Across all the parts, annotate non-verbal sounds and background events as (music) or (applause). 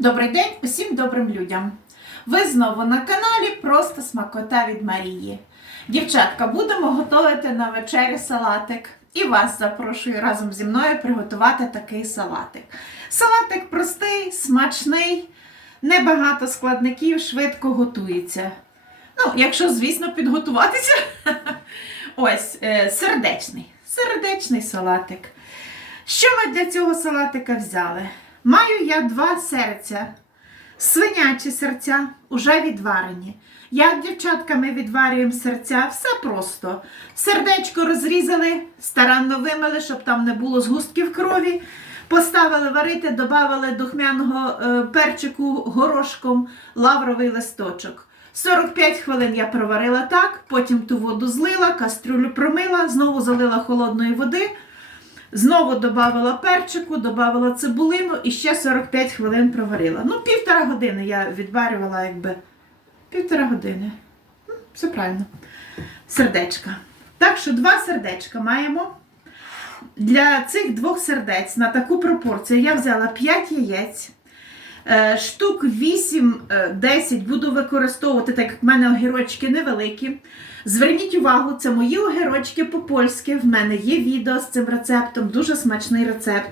Добрий день усім добрим людям! Ви знову на каналі Просто смакота від Марії. Дівчатка, будемо готувати на вечері салатик. І вас запрошую разом зі мною приготувати такий салатик. Салатик простий, смачний, небагато складників, швидко готується. Ну, якщо, звісно, підготуватися. (laughs) Ось, е, сердечний. Сердечний салатик. Що ми для цього салатика взяли? Маю я два серця. Свинячі серця уже відварені. Як дівчатка ми відварюємо серця, все просто. Сердечко розрізали, старанно вимили, щоб там не було згустків крові. Поставили варити, додали духмяного е, перчику горошком лавровий листочок. 45 хвилин я проварила так, потім ту воду злила, кастрюлю промила, знову залила холодної води. Знову додавала перчику, додавала цибулину і ще 45 хвилин проварила. Ну, півтора години я відварювала, якби. Півтора години. М, Все правильно. Сердечка. Так що два сердечка маємо. Для цих двох сердець на таку пропорцію я взяла 5 яєць. Е, Штук 8-10 буду використовувати, так як в мене огірочки невеликі. Зверніть увагу, це мої огірочки по-польськи. В мене є відео з цим рецептом, дуже смачний рецепт.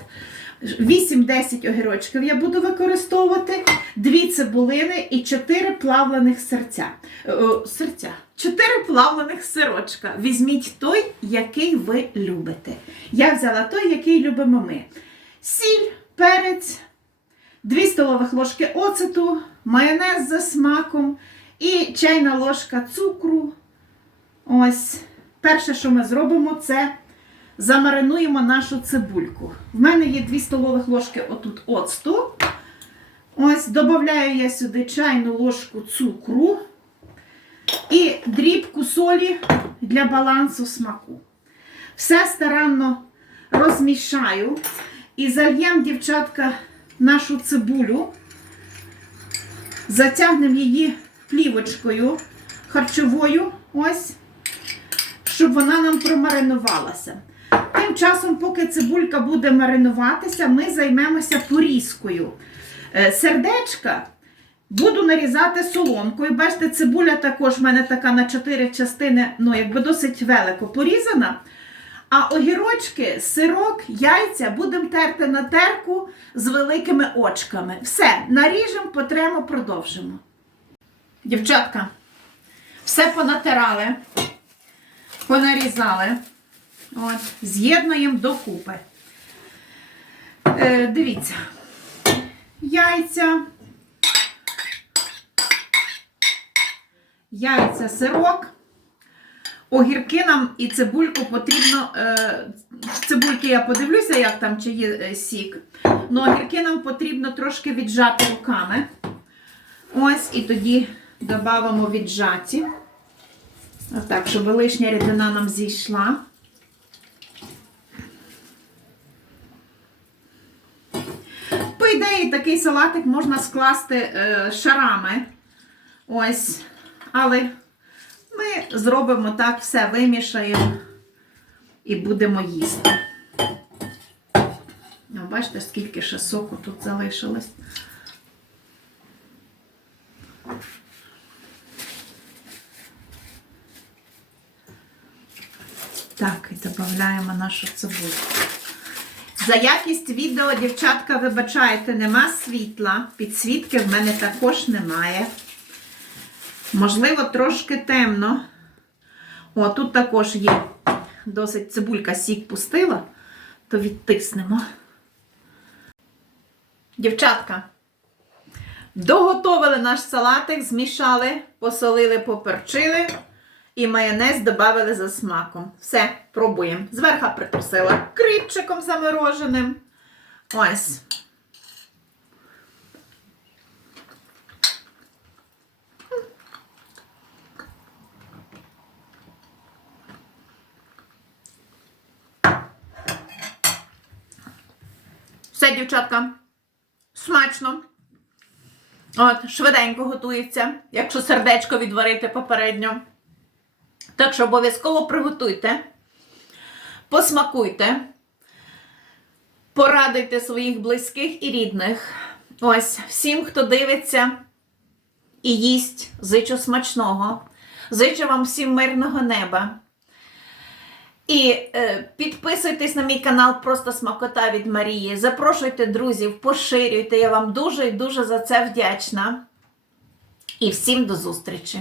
8-10 огірочків я буду використовувати, 2 цибулини і 4 плавлених серця. Е, серця. 4 плавлених сирочка. Візьміть той, який ви любите. Я взяла той, який любимо ми. Сіль, перець, 2 столових ложки оцету, майонез за смаком і чайна ложка цукру. Ось. Перше, що ми зробимо, це замаринуємо нашу цибульку. В мене є 2 столових ложки отут оцту. Ось, додаю я сюди чайну ложку цукру і дрібку солі для балансу смаку. Все старанно розмішаю і зальємо, дівчатка, нашу цибулю, затягнемо її плівочкою харчовою, ось, щоб вона нам промаринувалася. Тим часом, поки цибулька буде маринуватися, ми займемося порізкою. Е, Сердечка буду нарізати соломкою. Бачите, цибуля також в мене така на 4 частини, ну, якби досить велико порізана. А огірочки, сирок, яйця будемо терти на терку з великими очками. Все, наріжемо, потремо, продовжимо. Дівчатка, все понатирали, понарізали. От, з'єднуємо докупи. Е, дивіться, яйця, яйця, сирок. Огірки нам і цибульку потрібно. Е, цибульки я подивлюся, як там чи є е, сік. Ну, огірки нам потрібно трошки віджати руками. Ось, і тоді додамо віджаті. Отак, щоб лишня рідина нам зійшла. По ідеї, такий салатик можна скласти е, шарами. Ось. Але ми зробимо так, все вимішаємо і будемо їсти. О, бачите, скільки ще соку тут залишилось. Так, і додаємо нашу цибульку. За якість відео, дівчатка, вибачайте, нема світла. Підсвітки в мене також немає. Можливо, трошки темно. О, тут також є досить цибулька сік пустила, то відтиснемо. Дівчатка, доготовили наш салатик, змішали, посолили, поперчили і майонез додали за смаком. Все, пробуємо. Зверха притрусила кріпчиком замороженим. Ось. Все, дівчатка, смачно. От, швиденько готується, якщо сердечко відварити попередньо. Так що обов'язково приготуйте, посмакуйте, порадуйте своїх близьких і рідних. Ось, всім, хто дивиться і їсть, зичу смачного. Зичу вам всім мирного неба. І е, підписуйтесь на мій канал Просто Смакота від Марії. Запрошуйте друзів, поширюйте. Я вам дуже і дуже за це вдячна. І всім до зустрічі!